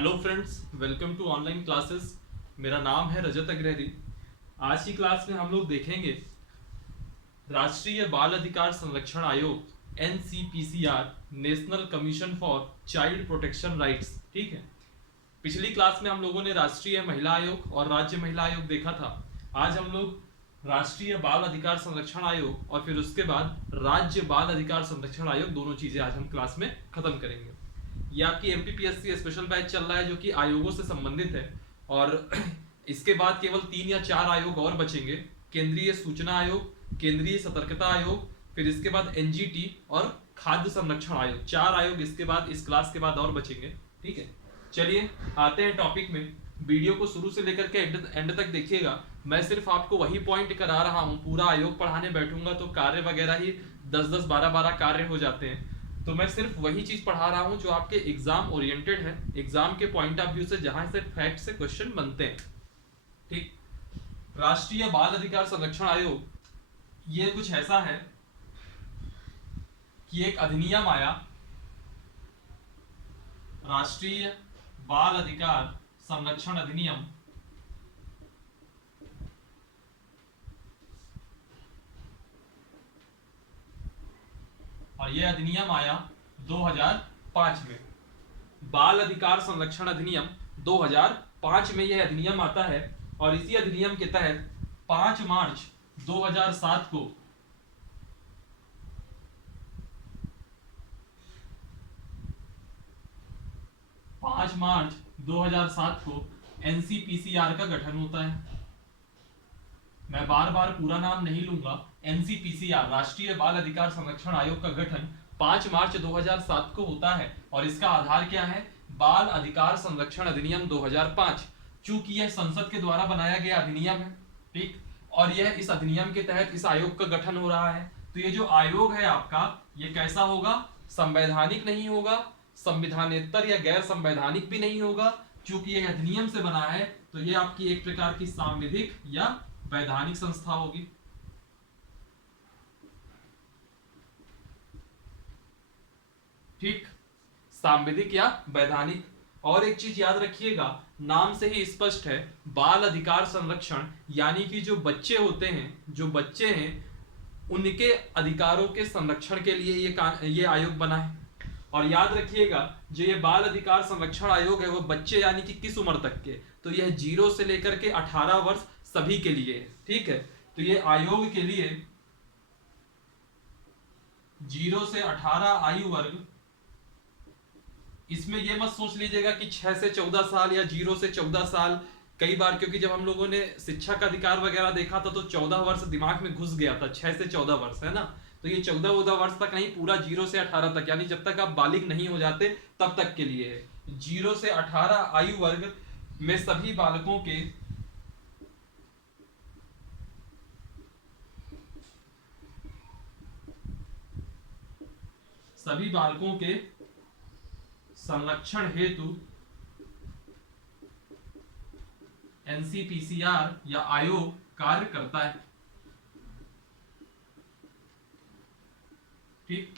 Hello friends, welcome to online classes. मेरा नाम है रजत अग्रहरी। आज की क्लास में हम लोग देखेंगे राष्ट्रीय बाल अधिकार संरक्षण आयोग NCPCR, national commission for child protection rights. ठीक है, पिछली क्लास में हम लोगों ने राष्ट्रीय महिला आयोग और राज्य महिला आयोग देखा था। आज हम लोग राष्ट्रीय बाल अधिकार संरक्षण आयोग और फिर उसके बाद राज्य बाल अधिकार संरक्षण आयोग, दोनों चीजें आज हम क्लास में खत्म करेंगे। ये आपकी MPPSC स्पेशल बैच चल रहा है जो कि आयोगों से संबंधित है, और इसके बाद केवल 3 या 4 आयोग और बचेंगे। केंद्रीय सूचना आयोग, केंद्रीय सतर्कता आयोग, फिर इसके बाद NGT और खाद्य संरक्षण आयोग। 4 आयोग इसके बाद, इस क्लास के बाद और बचेंगे। ठीक है, चलिए आते हैं टॉपिक में। वीडियो को शुरू से लेकर के एंड तक देखिएगा। मैं सिर्फ आपको वही पॉइंट करा रहा हूँ। पूरा आयोग पढ़ाने बैठूंगा तो कार्य वगैरह ही 10-10, 12-12 कार्य हो जाते हैं। तो मैं सिर्फ वही चीज पढ़ा रहा हूं जो आपके एग्जाम ओरिएंटेड है, एग्जाम के पॉइंट ऑफ व्यू से, जहां से फैक्ट से क्वेश्चन बनते हैं। ठीक, राष्ट्रीय बाल अधिकार संरक्षण आयोग ये कुछ ऐसा है कि एक अधिनियम आया, राष्ट्रीय बाल अधिकार संरक्षण अधिनियम, और यह अधिनियम आया 2005 में। बाल अधिकार संरक्षण अधिनियम 2005 में यह अधिनियम आता है, और इसी अधिनियम के तहत 5 मार्च 2007 को NCPCR का गठन होता है। मैं बार बार पूरा नाम नहीं लूंगा। NCPCR, राष्ट्रीय बाल अधिकार संरक्षण आयोग का गठन 5 मार्च 2007 को होता है, और इसका आधार क्या है? बाल अधिकार संरक्षण अधिनियम 2005। चूंकि यह संसद के द्वारा बनाया गया अधिनियम है, ठीक, और यह इस अधिनियम के तहत इस आयोग का गठन हो रहा है। तो ये जो आयोग है आपका, ये कैसा होगा? संवैधानिक नहीं होगा, संविधानेतर या गैर संवैधानिक भी नहीं होगा। चूंकि यह अधिनियम से बना है तो यह आपकी एक प्रकार की सांविधिक या वैधानिक संस्था होगी। ठीक, सांविधिक या वैधानिक। और एक चीज याद रखिएगा, नाम से ही स्पष्ट है, बाल अधिकार संरक्षण, यानी कि जो बच्चे होते हैं, जो बच्चे हैं, उनके अधिकारों के संरक्षण के लिए ये आयोग बना है। और याद रखिएगा, जो ये बाल अधिकार संरक्षण आयोग है वो बच्चे यानी कि किस उम्र तक के? तो यह 0 से लेकर के 18 वर्ष सभी के लिए है। ठीक है, तो ये आयोग के लिए 0 से 18 आयु वर्ग, इसमें ये मत सोच लीजिएगा कि 6 से 14 साल या 0 से 14 साल। कई बार, क्योंकि जब हम लोगों ने शिक्षा का अधिकार वगैरह देखा था तो 14 वर्ष दिमाग में घुस गया था, 6 से 14 वर्ष है ना। तो ये 14 वर्ष तक नहीं, पूरा 0 से 18 तक, यानी जब तक आप बालिग नहीं हो जाते तब तक के लिए है। 0 से 18 आयु वर्ग में सभी बालकों के संरक्षण हेतु NCPCR या आयोग कार्य करता है। ठीक,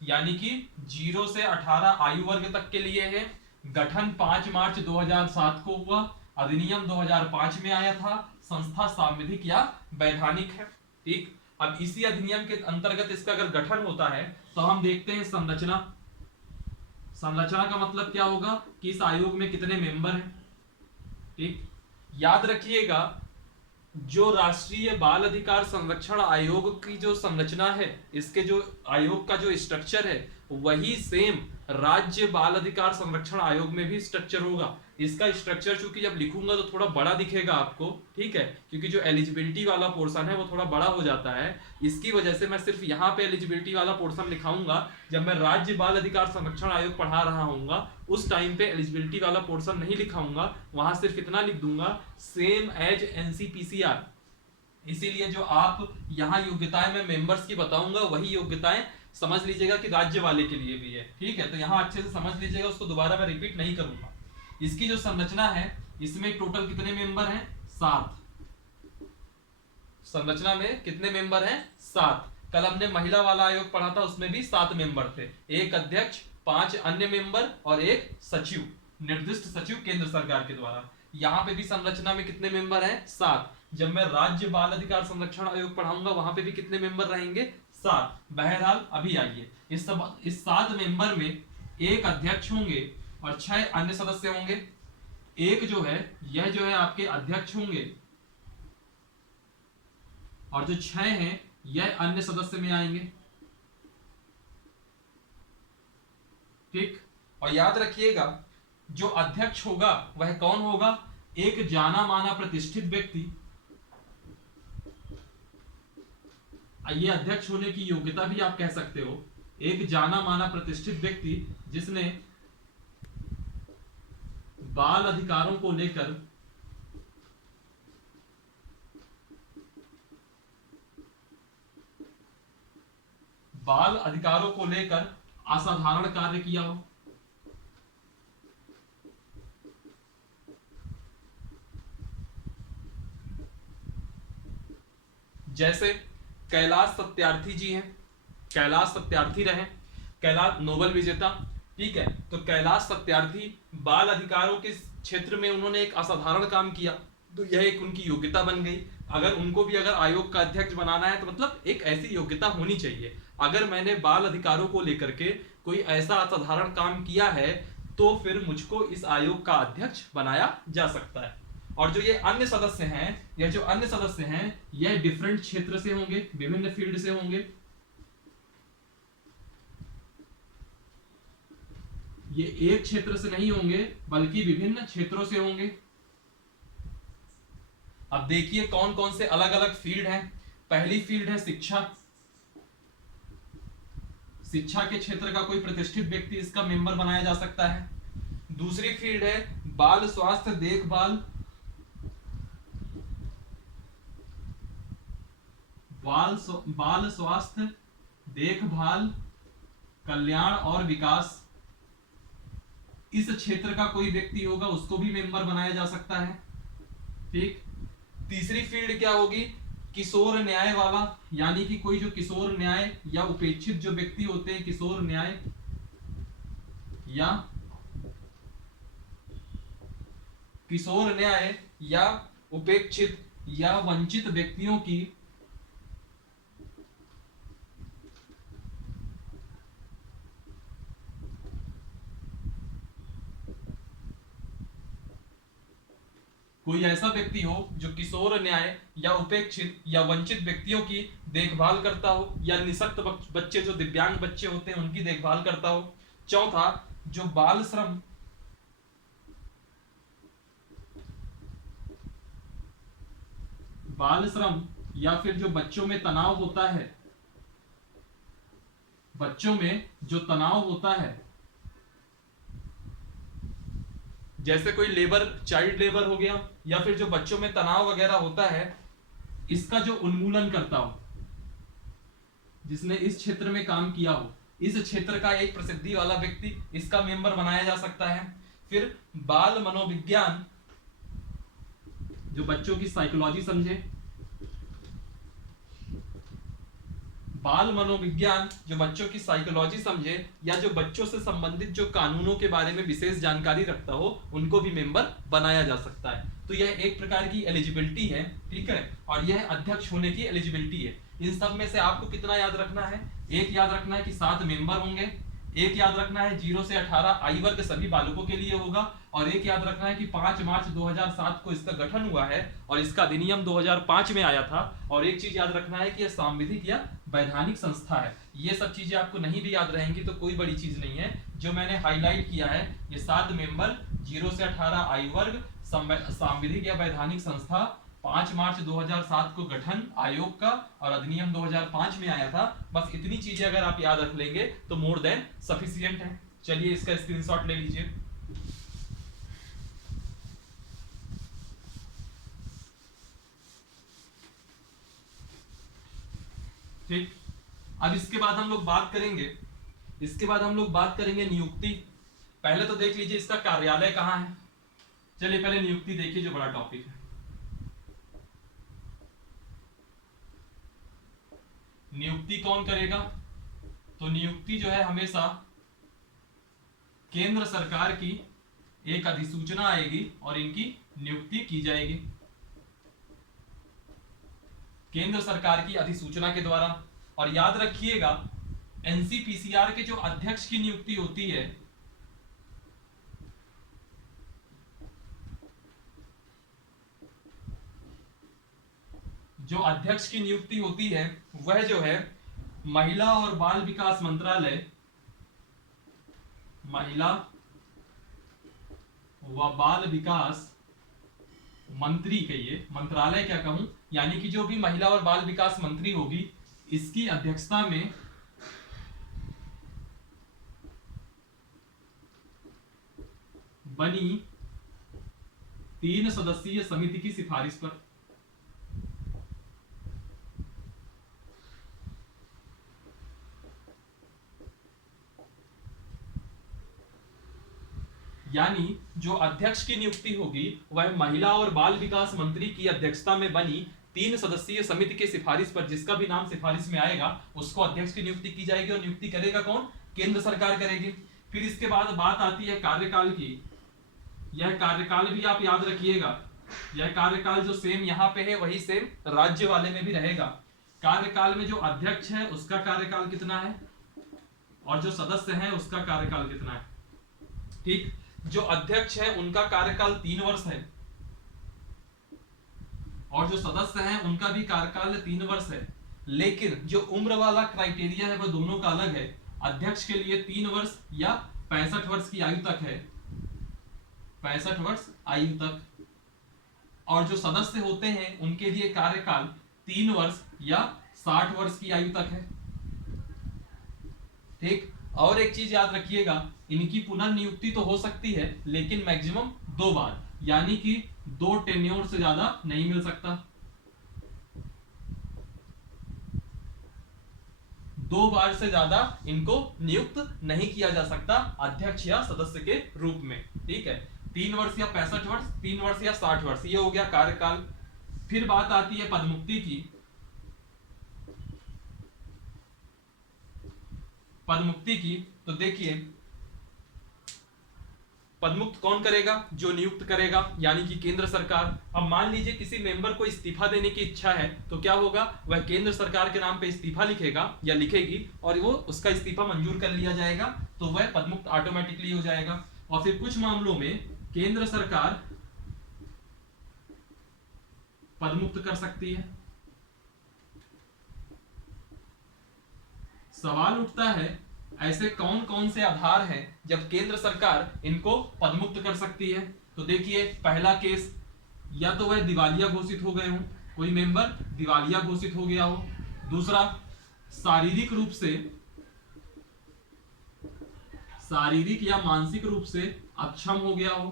यानी कि 0 से 18 आयु वर्ग तक के लिए है। गठन 5 मार्च 2007 को हुआ, अधिनियम 2005 में आया था, संस्था सांविधिक या वैधानिक है। ठीक, अब इसी अधिनियम के अंतर्गत इसका अगर गठन होता है तो हम देखते हैं संरचना। संरचना का मतलब क्या होगा कि इस आयोग में कितने मेंबर हैं। ठीक, याद रखिएगा, जो राष्ट्रीय बाल अधिकार संरक्षण आयोग की जो संरचना है, इसके जो आयोग का जो स्ट्रक्चर है, वही सेम राज्य बाल अधिकार संरक्षण आयोग में भी स्ट्रक्चर होगा। इसका स्ट्रक्चर चूंकि जब लिखूंगा तो थोड़ा बड़ा दिखेगा आपको, ठीक है, क्योंकि जो एलिजिबिलिटी वाला पोर्शन है वो थोड़ा बड़ा हो जाता है। इसकी वजह से मैं सिर्फ यहाँ पे एलिजिबिलिटी वाला पोर्शन लिखाऊंगा। जब मैं राज्य बाल अधिकार संरक्षण आयोग पढ़ा रहा हूँ उस टाइम पे एलिजिबिलिटी वाला पोर्शन नहीं लिखाऊंगा, वहां सिर्फ इतना लिख दूंगा, सेम एज NCPCR। इसीलिए जो आप यहाँ योग्यताएं मैं मेंबर्स की बताऊंगा, वही योग्यताएं समझ लीजिएगा कि राज्य वाले के लिए भी है। ठीक है, तो यहाँ अच्छे से समझ लीजिएगा, उसको दोबारा मैं रिपीट नहीं करूंगा। इसकी जो संरचना है, इसमें टोटल कितने मेंबर हैं? 7। संरचना में कितने मेंबर हैं? 7। कल हमने महिला वाला आयोग पढ़ा था, उसमें भी 7 मेंबर थे, एक अध्यक्ष, 5 अन्य मेंबर और एक सचिव। निर्दिष्ट सचिव केंद्र सरकार के द्वारा। यहाँ पे भी संरचना में कितने मेंबर हैं? 7। जब मैं राज्य बाल अधिकार संरक्षण आयोग पढ़ाऊंगा वहां पे भी कितने मेंबर रहेंगे? 7। बहरहाल अभी आइए, इस 7 मेंबर में एक अध्यक्ष होंगे और 6 अन्य सदस्य होंगे। एक जो है यह जो है आपके अध्यक्ष होंगे और जो 6 हैं यह अन्य सदस्य में आएंगे। ठीक, और याद रखिएगा जो अध्यक्ष होगा वह कौन होगा? एक जाना माना प्रतिष्ठित व्यक्ति। ये अध्यक्ष होने की योग्यता भी आप कह सकते हो, एक जाना माना प्रतिष्ठित व्यक्ति जिसने बाल अधिकारों को लेकर असाधारण कार्य किया हो। जैसे कैलाश सत्यार्थी जी हैं, कैलाश सत्यार्थी रहे, कैलाश नोबेल विजेता। ठीक है, तो कैलाश सत्यार्थी बाल अधिकारों के क्षेत्र में उन्होंने एक असाधारण काम किया, तो यह एक उनकी योग्यता बन गई। अगर उनको भी अगर आयोग का अध्यक्ष बनाना है तो मतलब एक ऐसी योग्यता होनी चाहिए। अगर मैंने बाल अधिकारों को लेकर के कोई ऐसा असाधारण काम किया है तो फिर मुझको इस आयोग का अध्यक्ष बनाया जा सकता है। और जो ये अन्य सदस्य हैं, यह डिफरेंट क्षेत्र से होंगे, विभिन्न फील्ड से होंगे। ये एक क्षेत्र से नहीं होंगे बल्कि विभिन्न क्षेत्रों से होंगे। अब देखिए कौन कौन से अलग अलग फील्ड हैं। पहली फील्ड है शिक्षा। शिक्षा के क्षेत्र का कोई प्रतिष्ठित व्यक्ति इसका मेंबर बनाया जा सकता है। दूसरी फील्ड है बाल स्वास्थ्य देखभाल, बाल स्वास्थ्य देखभाल कल्याण और विकास। इस क्षेत्र का कोई व्यक्ति होगा उसको भी मेंबर बनाया जा सकता है। ठीक, तीसरी फील्ड क्या होगी? किशोर न्याय वाला, यानी कि कोई जो किशोर न्याय या उपेक्षित जो व्यक्ति होते हैं, किशोर न्याय या उपेक्षित या वंचित व्यक्तियों की कोई ऐसा व्यक्ति हो जो किशोर न्याय या उपेक्षित या वंचित व्यक्तियों की देखभाल करता हो, या निःशक्त बच्चे जो दिव्यांग बच्चे होते हैं उनकी देखभाल करता हो। चौथा, जो बाल श्रम या फिर जो बच्चों में तनाव होता है, बच्चों में जो तनाव होता है, जैसे कोई लेबर, चाइल्ड लेबर हो गया, या फिर जो बच्चों में तनाव वगैरह होता है, इसका जो उन्मूलन करता हो, जिसने इस क्षेत्र में काम किया हो, इस क्षेत्र का एक प्रसिद्धि वाला व्यक्ति इसका मेंबर बनाया जा सकता है। फिर बाल मनोविज्ञान, जो बच्चों की साइकोलॉजी समझे, बाल मनोविज्ञान जो बच्चों की साइकोलॉजी समझे, या जो बच्चों से संबंधित जो कानूनों के बारे में विशेष जानकारी रखता हो, उनको भी मेंबर बनाया जा सकता है। तो यह एक प्रकार की एलिजिबिलिटी है। ठीक है, और यह अध्यक्ष होने की एलिजिबिलिटी है। इन सब में से आपको कितना याद रखना है? एक याद रखना है कि 7 मेंबर होंगे, एक याद रखना है 0 से 18 आयु वर्ग सभी बालकों के लिए होगा, और एक याद रखना है कि 5 मार्च 2007 को इसका गठन हुआ है और इसका अधिनियम 2005 में आया था। और एक चीज याद रखना है कि यह सांविधिक या वैधानिक संस्था है। ये सब चीजें आपको नहीं भी याद रहेंगी तो कोई बड़ी चीज नहीं है। जो मैंने हाईलाइट किया है, ये 7 मेंबर 0 से 18 आयु वर्ग, सांविधिक या वैधानिक संस्था, 5 मार्च 2007 को गठन आयोग का, और अधिनियम 2005 में आया था। बस इतनी चीजें अगर आप याद रख लेंगे तो मोर देन सफिशिएंट है। चलिए इसका स्क्रीनशॉट ले लीजिए। ठीक, अब इसके बाद हम लोग बात करेंगे नियुक्ति। पहले तो देख लीजिए इसका कार्यालय कहाँ है। चलिए पहले नियुक्ति देखिए, जो बड़ा टॉपिक है। नियुक्ति कौन करेगा? तो नियुक्ति जो है हमेशा केंद्र सरकार की एक अधिसूचना आएगी और इनकी नियुक्ति की जाएगी केंद्र सरकार की अधिसूचना के द्वारा। और याद रखिएगा एनसीपीसीआर के जो अध्यक्ष की नियुक्ति होती है, जो अध्यक्ष की नियुक्ति होती है वह जो है महिला और बाल विकास मंत्रालय, महिला व बाल विकास मंत्री कहिए, मंत्रालय क्या कहूं, यानी कि जो भी महिला और बाल विकास मंत्री होगी इसकी अध्यक्षता में बनी 3 सदस्यीय समिति की सिफारिश पर। यानी जो अध्यक्ष की नियुक्ति होगी वह महिला और बाल विकास मंत्री की अध्यक्षता में बनी 3 सदस्यीय समिति की सिफारिश पर, जिसका भी नाम सिफारिश में आएगा उसको अध्यक्ष की नियुक्ति की जाएगी और नियुक्ति करेगा कौन, केंद्र सरकार करेगी। फिर इसके बाद बात आती है कार्यकाल की। यह कार्यकाल भी आप याद रखिएगा, यह कार्यकाल जो सेम यहाँ पे है वही सेम राज्य वाले में भी रहेगा। कार्यकाल में जो अध्यक्ष है उसका कार्यकाल कितना है और जो सदस्य है उसका कार्यकाल कितना है। ठीक, जो अध्यक्ष है उनका कार्यकाल 3 वर्ष है और जो सदस्य हैं उनका भी कार्यकाल 3 वर्ष है, लेकिन जो उम्र वाला क्राइटेरिया है वह दोनों का अलग है। अध्यक्ष के लिए 3 वर्ष या 65 वर्ष की आयु तक है, 65 वर्ष आयु तक, और जो सदस्य होते हैं उनके लिए कार्यकाल 3 वर्ष या 60 वर्ष की आयु तक है। ठीक, और एक चीज याद रखिएगा, इनकी पुनर्नियुक्ति तो हो सकती है लेकिन मैक्सिमम 2 बार, यानी कि 2 टेन्योर से ज्यादा नहीं मिल सकता। 2 बार से ज्यादा इनको नियुक्त नहीं किया जा सकता अध्यक्ष या सदस्य के रूप में। ठीक है, 3 वर्ष या 65 वर्ष, 3 वर्ष या 60 वर्ष, ये हो गया कार्यकाल। फिर बात आती है पदमुक्ति की। पदमुक्ति की तो देखिए, पदमुक्त कौन करेगा, जो नियुक्त करेगा यानी कि केंद्र सरकार। अब मान लीजिए किसी मेंबर को इस्तीफा देने की इच्छा है तो क्या होगा, वह केंद्र सरकार के नाम पे इस्तीफा लिखेगा या लिखेगी और वो उसका इस्तीफा मंजूर कर लिया जाएगा तो वह पदमुक्त ऑटोमेटिकली हो जाएगा। और फिर कुछ मामलों में केंद्र सरकार पदमुक्त कर सकती है। सवाल उठता है ऐसे कौन कौन से आधार हैं जब केंद्र सरकार इनको पदमुक्त कर सकती है। तो देखिए, पहला केस, या तो वह दिवालिया घोषित हो गए हो, कोई मेंबर दिवालिया घोषित हो गया हो। दूसरा, शारीरिक रूप से, शारीरिक या मानसिक रूप से अक्षम हो गया हो।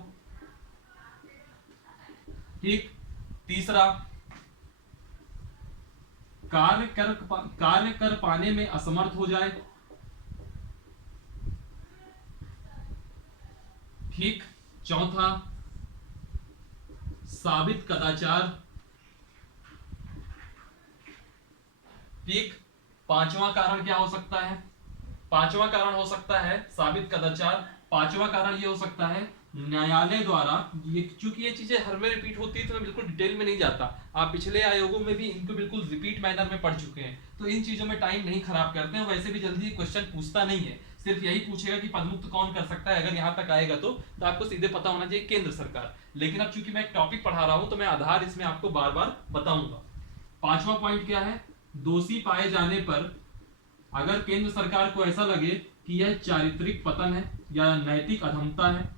ठीक, तीसरा, कार्य कर पाने में असमर्थ हो जाए। ठीक, चौथा, साबित कदाचार। ठीक, पांचवा कारण क्या हो सकता है, पांचवा कारण हो सकता है साबित कदाचार। पांचवा कारण ये हो सकता है न्यायालय द्वारा, ये चूंकि ये चीजें हर में रिपीट होती है तो मैं बिल्कुल डिटेल में नहीं जाता, आप पिछले आयोगों में भी इनको बिल्कुल रिपीट मैनर में पढ़ चुके हैं तो इन चीजों में टाइम नहीं खराब करते हैं। वैसे भी जल्दी क्वेश्चन पूछता नहीं है, सिर्फ यही पूछेगा कि पदमुक्त कौन कर सकता है। अगर यहाँ तक आएगा तो आपको सीधे पता होना चाहिए केंद्र सरकार। लेकिन अब चूंकि मैं एक टॉपिक पढ़ा रहा हूं तो मैं आधार इसमें आपको बार बार बताऊंगा। पांचवा पॉइंट क्या है, दोषी पाए जाने पर अगर केंद्र सरकार को ऐसा लगे कि यह चारित्रिक पतन है या नैतिक अधमता है,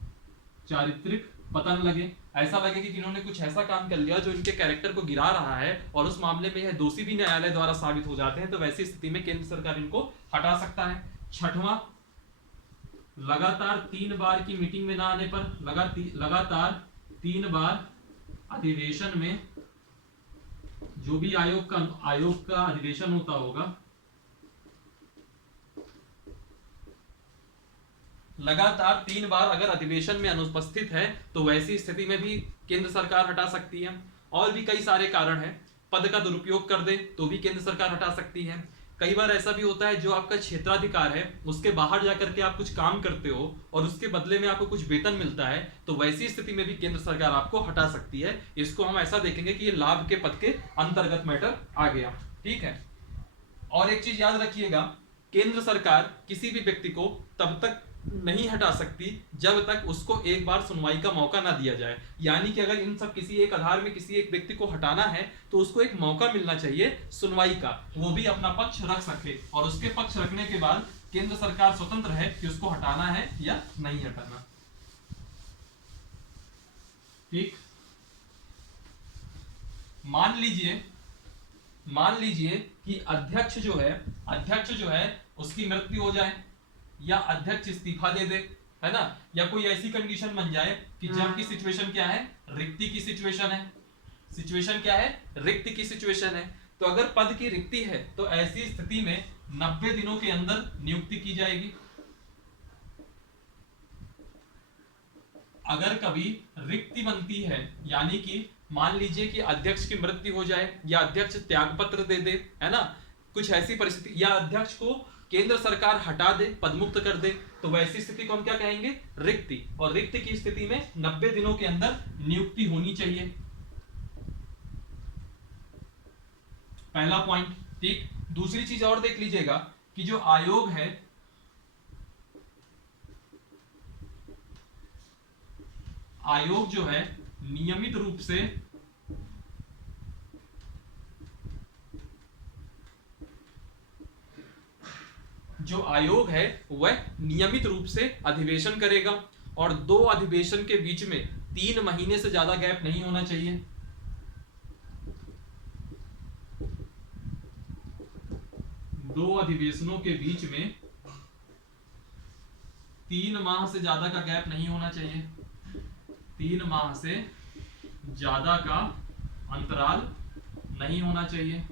चारित्रिक पतन लगे, ऐसा लगे कि इन्होंने कुछ ऐसा काम कर लिया जो इनके कैरेक्टर को गिरा रहा है और उस मामले में यह दोषी भी न्यायालय द्वारा साबित हो जाते हैं, तो वैसी स्थिति में केंद्र सरकार इनको हटा सकता है। छठवां, लगातार 3 बार की मीटिंग में ना आने पर, लगातार 3 बार अधिवेशन में, जो भी आयोग का अधिवेशन होता होगा, लगातार 3 बार अगर अधिवेशन में अनुपस्थित है तो वैसी स्थिति में भी केंद्र सरकार हटा सकती है। और भी कई सारे कारण हैं, पद का दुरुपयोग कर दे तो भी केंद्र सरकार हटा सकती है। कई बार ऐसा भी होता है जो आपका क्षेत्राधिकार है उसके बाहर जाकर के आप कुछ काम करते हो और उसके बदले में आपको कुछ वेतन मिलता है, तो वैसी स्थिति में भी केंद्र सरकार आपको हटा सकती है। इसको हम ऐसा देखेंगे कि ये लाभ के पद के अंतर्गत मैटर आ गया। ठीक है, और एक चीज याद रखिएगा, केंद्र सरकार किसी भी व्यक्ति को तब तक नहीं हटा सकती जब तक उसको एक बार सुनवाई का मौका ना दिया जाए। यानी कि अगर इन सब किसी एक आधार में किसी एक व्यक्ति को हटाना है तो उसको एक मौका मिलना चाहिए सुनवाई का, वो भी अपना पक्ष रख सके, और उसके पक्ष रखने के बाद केंद्र सरकार स्वतंत्र है कि उसको हटाना है या नहीं हटाना। ठीक, मान लीजिए कि अध्यक्ष जो है उसकी मृत्यु हो जाए या अध्यक्ष इस्तीफा दे दे, है ना, या कोई ऐसी कंडीशन बन जाए कि जब की सिचुएशन क्या है, रिक्ति की सिचुएशन है। सिचुएशन क्या है, रिक्ति की सिचुएशन है। तो अगर पद की रिक्ति है तो ऐसी स्थिति में 90 दिनों के अंदर नियुक्ति की जाएगी। अगर कभी रिक्ति बनती है, यानी कि मान लीजिए कि अध्यक्ष की मृत्यु हो जाए या अध्यक्ष त्यागपत्र दे दे, है ना, कुछ ऐसी परिस्थिति, या अध्यक्ष को केंद्र सरकार हटा दे, पदमुक्त कर दे, तो वैसी स्थिति को हम क्या कहेंगे, रिक्ति। और रिक्ति की स्थिति में 90 दिनों के अंदर नियुक्ति होनी चाहिए। पहला पॉइंट। ठीक, दूसरी चीज और देख लीजिएगा कि जो आयोग है, आयोग जो है नियमित रूप से जो आयोग है वह नियमित रूप से अधिवेशन करेगा, और 2 अधिवेशन के बीच में 3 महीने से ज्यादा गैप नहीं होना चाहिए। दो अधिवेशनों के बीच में 3 माह से ज्यादा का गैप नहीं होना चाहिए। 3 माह से ज्यादा का अंतराल नहीं होना चाहिए।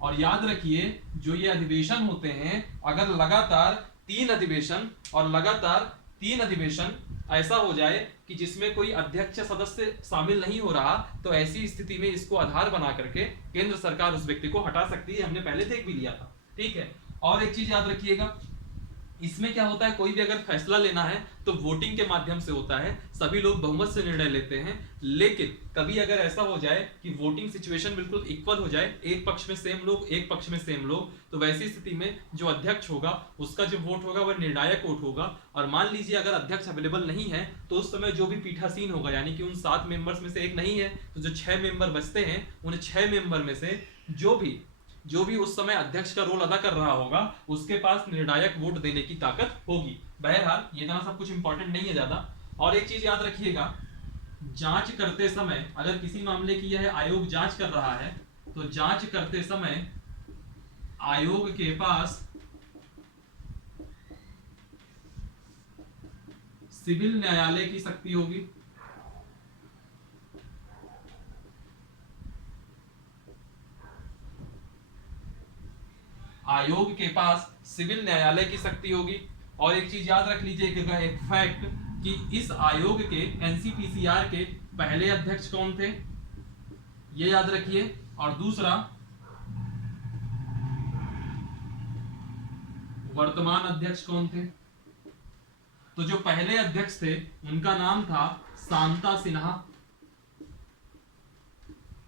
और याद रखिए, जो ये अधिवेशन होते हैं, अगर लगातार 3 अधिवेशन और लगातार 3 अधिवेशन ऐसा हो जाए कि जिसमें कोई अध्यक्ष सदस्य शामिल नहीं हो रहा, तो ऐसी स्थिति में इसको आधार बना करके केंद्र सरकार उस व्यक्ति को हटा सकती है। हमने पहले देख भी लिया था। ठीक है, और एक चीज याद रखिएगा, इसमें क्या होता है, कोई भी अगर फैसला लेना है तो वोटिंग के माध्यम से होता है, सभी लोग बहुमत से निर्णय लेते हैं। लेकिन कभी अगर ऐसा हो जाए कि वोटिंग सिचुएशन बिल्कुल इक्वल हो जाए, एक पक्ष में सेम लोग, एक पक्ष में सेम लोग, तो वैसी स्थिति में जो अध्यक्ष होगा उसका जो वोट होगा वह निर्णायक वोट होगा। और मान लीजिए अगर अध्यक्ष अवेलेबल नहीं है तो उस समय जो भी पीठासीन होगा, यानी कि उन 7 मेंबर्स में से एक नहीं है, तो जो 6 मेंबर बचते हैं, उन 6 मेंबर में से जो भी उस समय अध्यक्ष का रोल अदा कर रहा होगा, उसके पास निर्णायक वोट देने की ताकत होगी। बहरहाल ये इतना सब कुछ इंपॉर्टेंट नहीं है ज्यादा। और एक चीज याद रखिएगा, जांच करते समय अगर किसी मामले की यह आयोग जांच कर रहा है, तो जांच करते समय आयोग के पास सिविल न्यायालय की शक्ति होगी। आयोग के पास सिविल न्यायालय की शक्ति होगी। और एक चीज याद रख लीजिएगा, एक फैक्ट, कि इस आयोग के, एनसीपीसीआर के पहले अध्यक्ष कौन थे, ये याद रखिए। और दूसरा, वर्तमान अध्यक्ष कौन थे। तो जो पहले अध्यक्ष थे उनका नाम था शांता सिन्हा।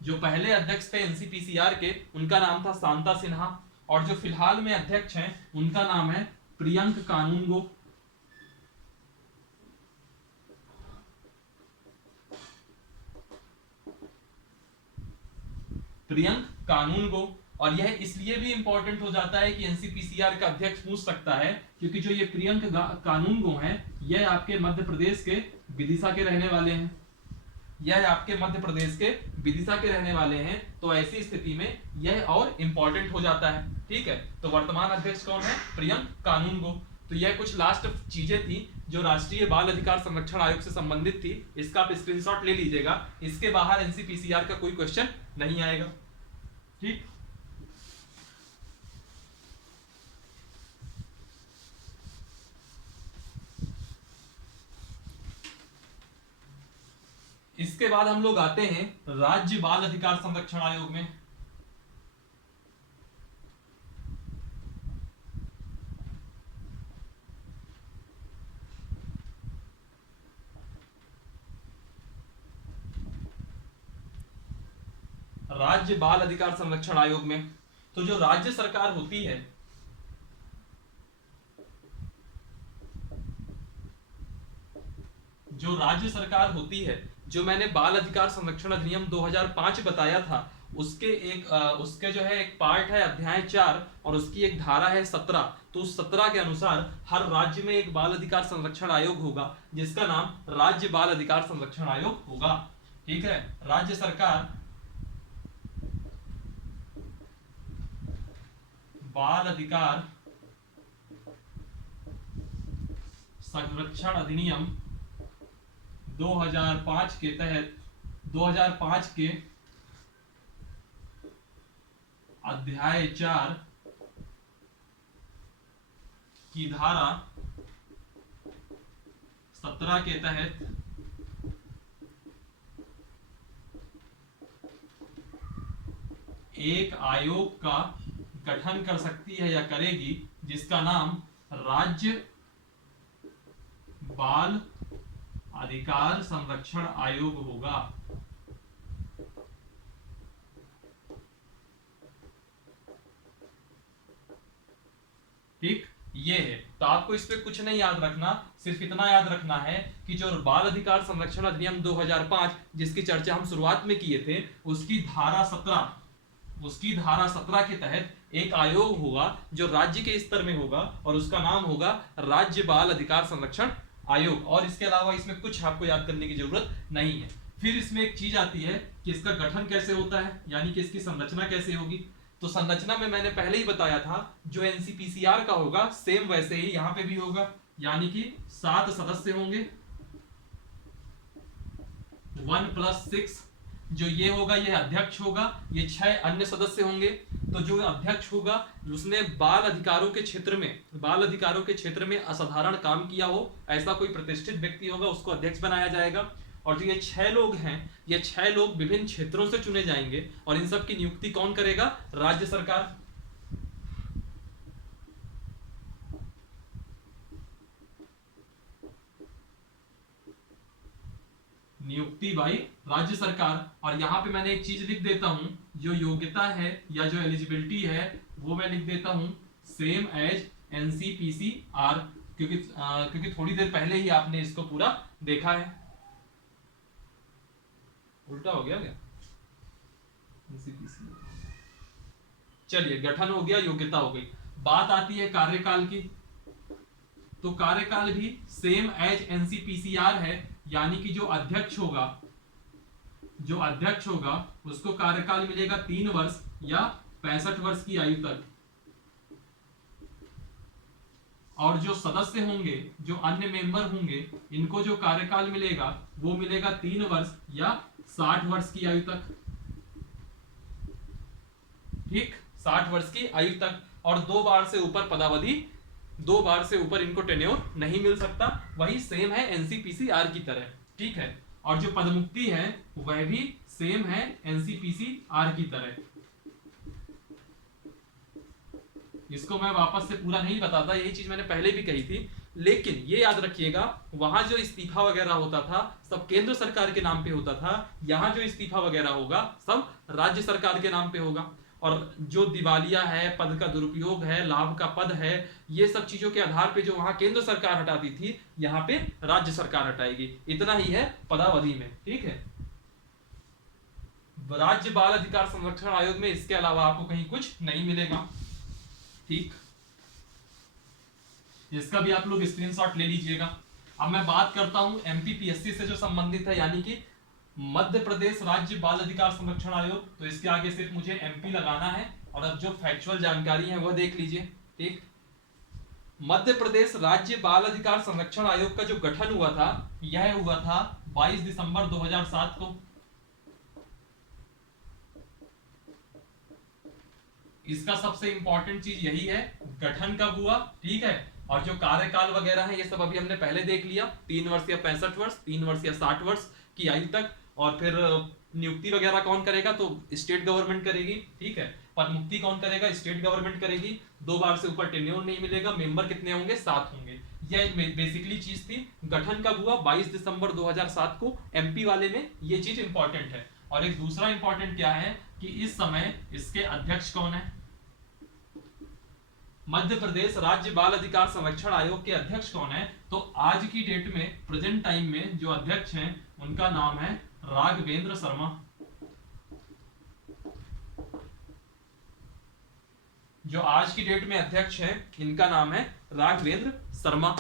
जो पहले अध्यक्ष थे एनसीपीसीआर के, उनका नाम था शांता सिन्हा। और जो फिलहाल में अध्यक्ष हैं उनका नाम है प्रियंक कानूनगो। प्रियंक कानूनगो। और यह इसलिए भी इंपॉर्टेंट हो जाता है कि एनसीपीसीआर का अध्यक्ष पूछ सकता है, क्योंकि जो ये प्रियंक कानूनगो हैं, यह आपके मध्य प्रदेश के विदिशा के रहने वाले हैं। यह आपके मध्य प्रदेश के विदिशा के रहने वाले हैं। तो ऐसी स्थिति में यह और इंपॉर्टेंट हो जाता है। ठीक है, तो वर्तमान अध्यक्ष कौन है, प्रियंक कानूनगो। तो यह कुछ लास्ट चीजें थी जो राष्ट्रीय बाल अधिकार संरक्षण आयोग से संबंधित थी। इसका आप स्क्रीनशॉट ले लीजिएगा। इसके बाहर एनसीपीसीआर का कोई क्वेश्चन नहीं आएगा। ठीक, इसके बाद हम लोग आते हैं राज्य बाल अधिकार संरक्षण आयोग में। राज्य बाल अधिकार संरक्षण आयोग में। तो जो राज्य सरकार होती है, जो राज्य सरकार होती है, जो मैंने बाल अधिकार संरक्षण अधिनियम 2005 बताया था, उसके जो है एक पार्ट है अध्याय 4 और उसकी एक धारा है 17। तो उस 17 के अनुसार हर राज्य में एक बाल अधिकार संरक्षण आयोग होगा जिसका नाम राज्य बाल अधिकार संरक्षण आयोग होगा। ठीक है, राज्य सरकार बाल अधिकार संरक्षण अधिनियम 2005 के तहत 2005 के अध्याय 4 की धारा 17 के तहत एक आयोग का गठन कर सकती है या करेगी जिसका नाम राज्य बाल अधिकार संरक्षण आयोग होगा। ठीक, ये है। तो आपको इस पे कुछ नहीं याद रखना, सिर्फ इतना याद रखना है कि जो बाल अधिकार संरक्षण अधिनियम 2005 जिसकी चर्चा हम शुरुआत में किए थे, उसकी धारा 17 के तहत एक आयोग होगा जो राज्य के स्तर में होगा और उसका नाम होगा राज्य बाल अधिकार संरक्षण आयोग। और इसके अलावा इसमें कुछ आपको याद करने की जरूरत नहीं है। फिर इसमें एक चीज आती है कि इसका गठन कैसे होता है, यानी कि इसकी संरचना कैसे होगी। तो संरचना में मैंने पहले ही बताया था, जो एनसीपीसीआर का होगा सेम वैसे ही यहां पे भी होगा, यानी कि 7 सदस्य होंगे 1+6। जो ये होगा ये अध्यक्ष होगा, ये 6 अन्य सदस्य होंगे। तो जो अध्यक्ष होगा उसने बाल अधिकारों के क्षेत्र में असाधारण काम किया हो, ऐसा कोई प्रतिष्ठित व्यक्ति होगा, उसको अध्यक्ष बनाया जाएगा। और जो ये 6 लोग हैं, ये 6 लोग विभिन्न क्षेत्रों से चुने जाएंगे और इन सब की नियुक्ति कौन करेगा? राज्य सरकार। नियुक्ति बाई राज्य सरकार। और यहां पे मैंने एक चीज लिख देता हूं, जो योग्यता है या जो एलिजिबिलिटी है वो मैं लिख देता हूं सेम एज एनसीपीसीआर, क्योंकि थोड़ी देर पहले ही आपने इसको पूरा देखा है। उल्टा हो गया क्या? चलिए, गठन हो गया, योग्यता हो गई। बात आती है कार्यकाल की। तो कार्यकाल भी सेम एज एनसीपीसीआर है, यानी कि जो अध्यक्ष होगा उसको कार्यकाल मिलेगा 3 वर्ष या 65 वर्ष की आयु तक। और जो सदस्य होंगे, जो अन्य मेंबर होंगे, इनको जो कार्यकाल मिलेगा वो मिलेगा 3 वर्ष या 60 वर्ष की आयु तक। ठीक, 60 वर्ष की आयु तक। और 2 बार से ऊपर पदावधि, 2 बार से ऊपर इनको टेन्योर नहीं मिल सकता। वही सेम है एनसीपीसीआर की तरह। ठीक है, और जो पदमुक्ति है वह भी सेम है एनसीपीसीआर की तरह। इसको मैं वापस से पूरा नहीं बताता, यही चीज मैंने पहले भी कही थी। लेकिन ये याद रखिएगा, वहां जो इस्तीफा वगैरह होता था सब केंद्र सरकार के नाम पे होता था, यहां जो इस्तीफा वगैरह होगा सब राज्य सरकार के नाम पे होगा। और जो दिवालिया है, पद का दुरुपयोग है, लाभ का पद है, ये सब चीजों के आधार पे जो वहां केंद्र सरकार हटाती थी, यहाँ पे राज्य सरकार हटाएगी। इतना ही है पदावधि में। ठीक है, राज्य बाल अधिकार संरक्षण आयोग में इसके अलावा आपको कहीं कुछ नहीं मिलेगा। ठीक, इसका भी आप लोग स्क्रीनशॉट ले लीजिएगा। अब मैं बात करता हूं एमपीपीएससी से जो संबंधित है, यानी कि मध्य प्रदेश राज्य बाल अधिकार संरक्षण आयोग। तो इसके आगे सिर्फ मुझे एमपी लगाना है और अब जो फैक्चुअल जानकारी है वह देख लीजिए। ठीक, मध्य प्रदेश राज्य बाल अधिकार संरक्षण आयोग का जो गठन हुआ था, यह हुआ था 22 दिसंबर 2007 को। इसका सबसे इंपॉर्टेंट चीज यही है, गठन कब हुआ। ठीक है, और जो कार्यकाल वगैरह है ये सब अभी हमने पहले देख लिया, 3 वर्ष या 65 वर्ष, 3 वर्ष या 60 वर्ष की आयु तक। और फिर नियुक्ति वगैरह कौन करेगा? तो स्टेट गवर्नमेंट करेगी। ठीक है, पदमुक्ति कौन करेगा? स्टेट गवर्नमेंट करेगी। 2 बार से ऊपर टेन्योर नहीं मिलेगा। मेंबर कितने होंगे? 7 होंगे। यह बेसिकली चीज थी। गठन कब हुआ? 22 दिसंबर 2007 को। एमपी वाले में ये चीज इंपॉर्टेंट है। और एक दूसरा इंपॉर्टेंट क्या है कि इस समय इसके अध्यक्ष कौन है। मध्य प्रदेश राज्य बाल अधिकार संरक्षण आयोग के अध्यक्ष कौन है, तो आज की डेट में प्रेजेंट टाइम में जो अध्यक्ष हैं उनका नाम है राघवेंद्र शर्मा। जो आज की डेट में अध्यक्ष हैं इनका नाम है राघवेंद्र शर्मा।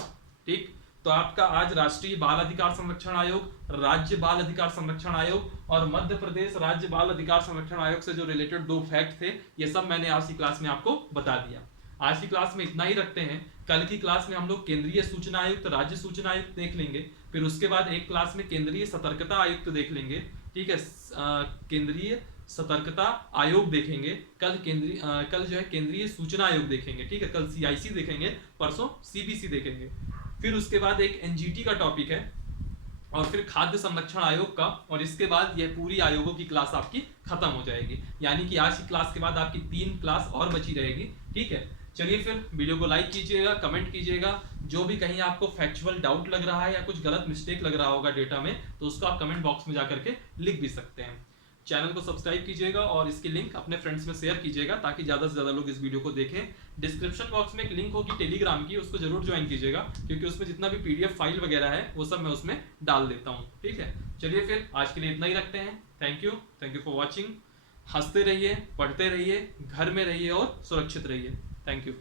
ठीक, तो आपका आज राष्ट्रीय बाल अधिकार संरक्षण आयोग, राज्य बाल अधिकार संरक्षण आयोग और मध्य प्रदेश राज्य बाल अधिकार संरक्षण आयोग से जो रिलेटेड 2 फैक्ट थे, ये सब मैंने आज की क्लास में आपको बता दिया। आज की क्लास में इतना ही रखते हैं। कल की क्लास में हम लोग केंद्रीय सूचना आयुक्त, राज्य सूचना आयुक्त देख लेंगे, फिर उसके बाद एक क्लास में केंद्रीय सतर्कता आयुक्त देख लेंगे। ठीक है, केंद्रीय सतर्कता आयोग देखेंगे। कल जो है केंद्रीय सूचना आयोग देखेंगे। ठीक है, कल CIC देखेंगे, परसों CBC देखेंगे। फिर उसके बाद एक NGT का टॉपिक है और फिर खाद्य संरक्षण आयोग का, और इसके बाद यह पूरी आयोगों की क्लास आपकी खत्म हो जाएगी। यानी कि आज की क्लास के बाद आपकी 3 क्लास और बची रहेगी। ठीक है, चलिए फिर वीडियो को लाइक कीजिएगा, कमेंट कीजिएगा। जो भी कहीं आपको फैक्चुअल डाउट लग रहा है या कुछ गलत मिस्टेक लग रहा होगा डेटा में, तो उसको आप कमेंट बॉक्स में जाकर के लिख भी सकते हैं। चैनल को सब्सक्राइब कीजिएगा और इसकी लिंक अपने फ्रेंड्स में शेयर कीजिएगा ताकि ज़्यादा से ज़्यादा लोग इस वीडियो को देखें। डिस्क्रिप्शन बॉक्स में एक लिंक होगी टेलीग्राम की, उसको जरूर ज्वाइन कीजिएगा क्योंकि उसमें जितना भी PDF फाइल वगैरह है वो सब मैं उसमें डाल देता हूँ। ठीक है, चलिए फिर आज के लिए इतना ही रखते हैं। Thank you for watching. हंसते रहिए, पढ़ते रहिए, घर में रहिए और सुरक्षित रहिए। Thank you.